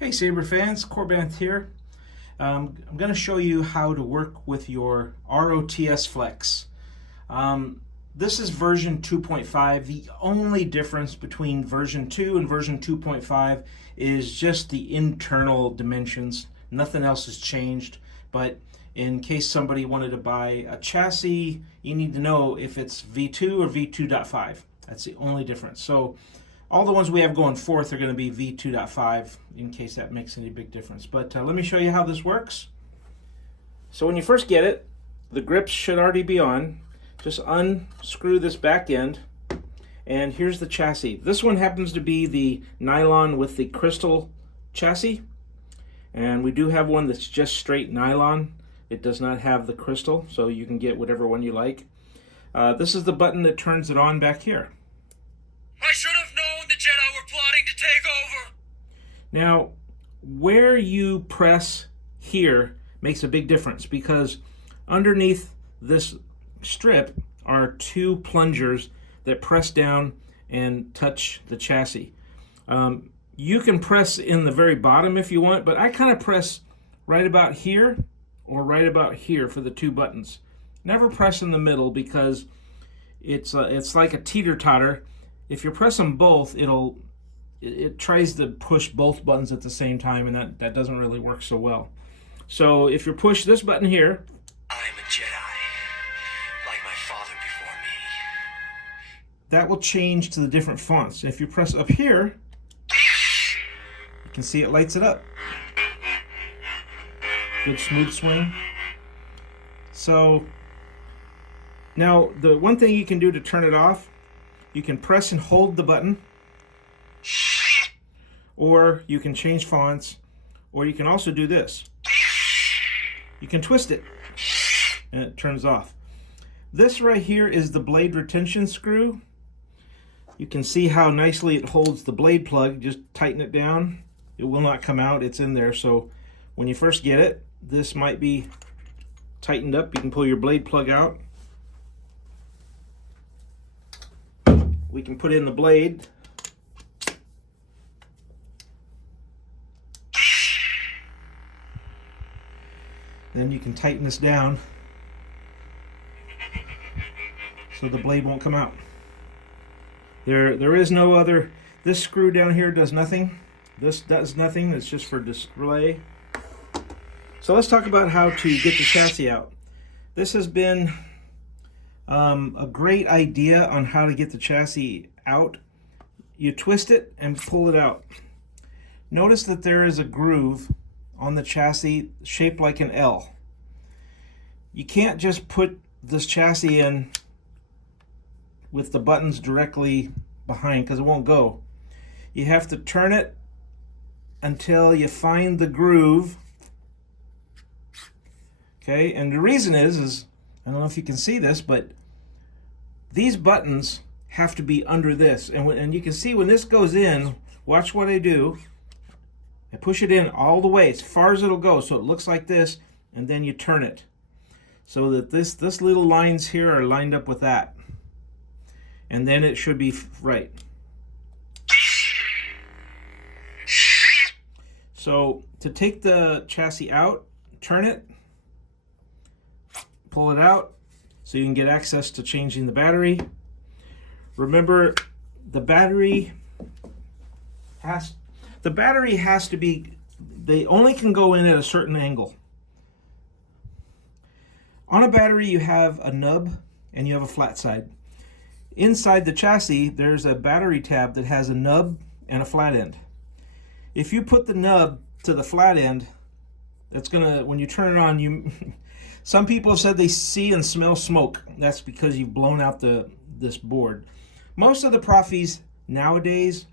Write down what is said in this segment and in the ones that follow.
Hey Saber fans, Korbanth here. I'm going to show you how to work with your ROTS Flex. This is version 2.5. The only difference between version 2 and version 2.5 is just the internal dimensions. Nothing else has changed, but in case somebody wanted to buy a chassis, you need to know if it's V2 or V2.5. That's the only difference. So all the ones we have going forth are going to be V2.5 in case that makes any big difference. But let me show you how this works. So when you first get it, the grips should already be on. Just unscrew this back end, and here's the chassis. This one happens to be the nylon with the crystal chassis, and we do have one that's just straight nylon. It does not have the crystal, so you can get whatever one you like. This is the button that turns it on back here. I should have known the Jedi were plotting to take over. Now, where you press here makes a big difference, because underneath this strip are two plungers that press down and touch the chassis. You can press in the very bottom if you want, but I kind of press right about here or right about here for the two buttons. Never press in the middle, because it's like a teeter-totter. If you press them both, it tries to push both buttons at the same time, and that doesn't really work so well. So if you push this button here, I'm a Jedi, like my father before me. that will change to the different fonts. If you press up here, you can see it lights it up. Good smooth swing. So now the one thing you can do to turn it off, you can press and hold the button, or you can change fonts, or you can also do this. You can twist it and it turns off. This right here is the blade retention screw. You can see how nicely it holds the blade plug. Just tighten it down. It will not come out. It's in there. So when you first get it, this might be tightened up. You can pull your blade plug out. We can put in the blade. Then you can tighten this down so the blade won't come out. There is no other. This screw down here does nothing. This does nothing. It's just for display. So let's talk about how to get the chassis out. This has been a great idea on how to get the chassis out. You twist it and pull it out. Notice that there is a groove on the chassis shaped like an L. You can't just put this chassis in with the buttons directly behind, because it won't go. You have to turn it until you find the groove. Okay, and the reason is I don't know if you can see this, but these buttons have to be under this, and you can see when this goes in, watch what I do. I push it in all the way as far as it'll go, so it looks like this, and then you turn it so that this little lines here are lined up with that, and then it should be right. So to take the chassis out, turn it, pull it out so you can get access to changing the battery. Remember, the battery has to be, they only can go in at a certain angle. On a battery, you have a nub and you have a flat side. Inside the chassis, there's a battery tab that has a nub and a flat end. If you put the nub to the flat end, that's gonna, when you turn it on, some people have said they see and smell smoke. That's because you've blown out this board. Most of the Profis nowadays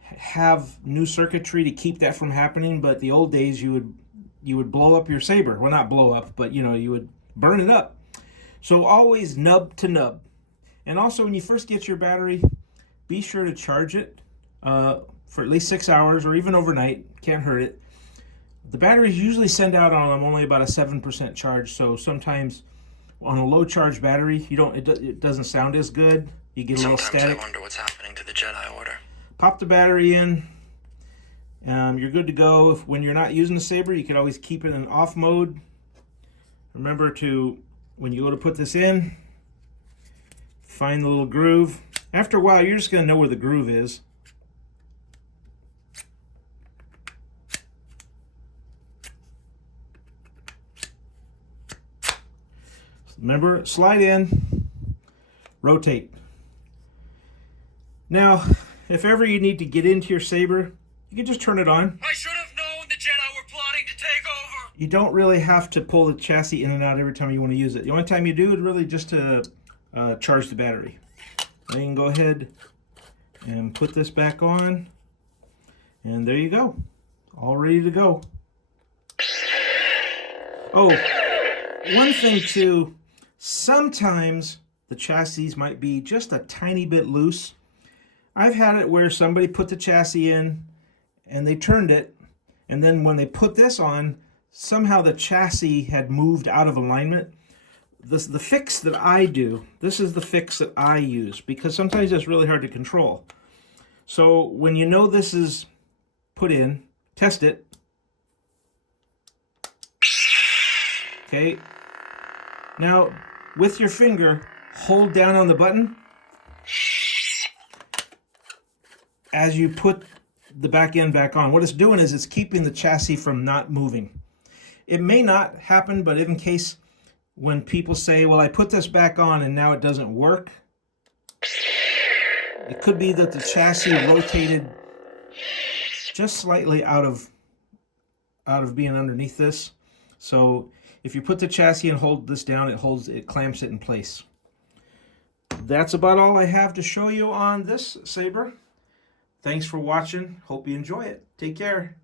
have new circuitry to keep that from happening, but the old days you would blow up your Saber. Well, not blow up, but you would burn it up. So always nub to nub. And also, when you first get your battery, be sure to charge it for at least 6 hours or even overnight. Can't hurt it. The batteries usually send out on them only about a 7% charge, so sometimes on a low charge battery, it doesn't sound as good. You get a little static. Sometimes I wonder what's happening to the Jedi Order. Pop the battery in, You're good to go. When you're not using the saber, you can always keep it in off mode. Remember to, when you go to put this in, find the little groove. After a while, you're just going to know where the groove is. Remember, slide in, rotate. Now, if ever you need to get into your saber, you can just turn it on. I should have known the Jedi were plotting to take over. You don't really have to pull the chassis in and out every time you want to use it. The only time you do is really just to charge the battery. Then you can go ahead and put this back on, and there you go, all ready to go. Oh, one thing too, sometimes the chassis might be just a tiny bit loose. I've had it where somebody put the chassis in and they turned it, and then when they put this on, somehow the chassis had moved out of alignment. The fix that I do, this is the fix that I use, because sometimes it's really hard to control. So when you know this is put in, test it. Okay. Now, with your finger, hold down on the button as you put the back end back on. What it's doing is it's keeping the chassis from not moving. It may not happen, but in case when people say, well, I put this back on and now it doesn't work, it could be that the chassis rotated just slightly out of being underneath this. So if you put the chassis and hold this down, it clamps it in place. That's about all I have to show you on this saber. Thanks for watching. Hope you enjoy it. Take care.